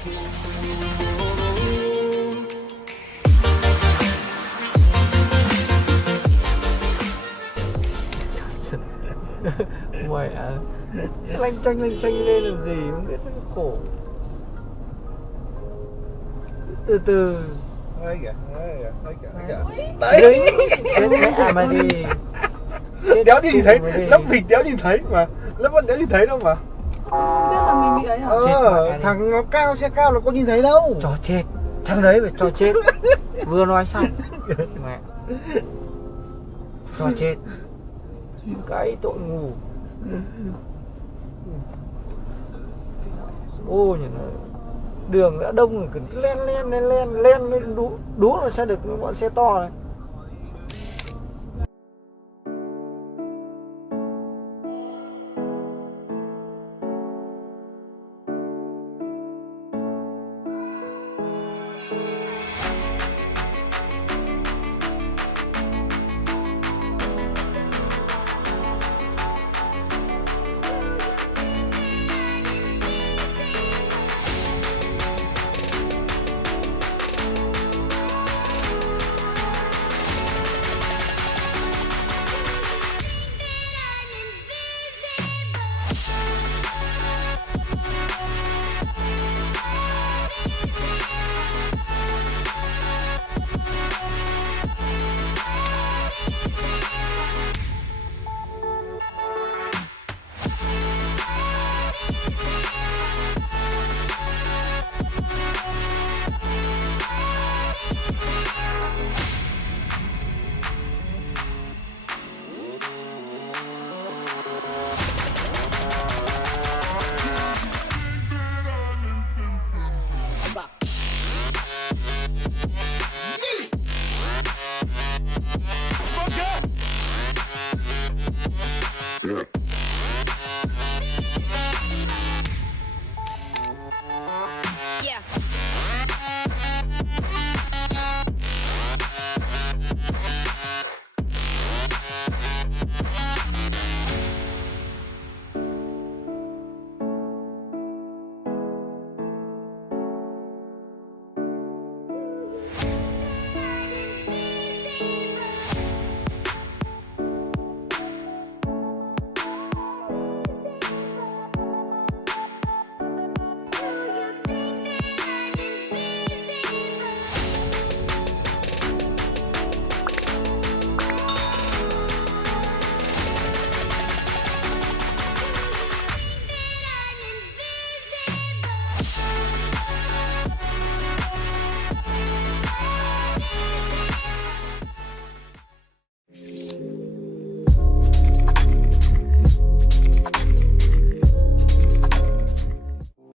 Mày à, lanh chanh lên làm gì, không biết nó khổ. Từ từ. Đấy kìa. Đấy. Chết mẹ mày đi. Đéo nhìn thấy, lấp vịt đéo nhìn thấy mà. Lấp vẫn đéo nhìn thấy đâu mà. Không biết là mình bị ấy hả? Thằng nó cao, xe cao là có nhìn thấy đâu. Cho chết. Thằng đấy phải cho chết. Vừa nói xong. Mẹ. Cho chết. Cái tội ngu. Ô nhỉ, đường đã đông rồi, cần len lên đú nó sẽ được bọn xe to này.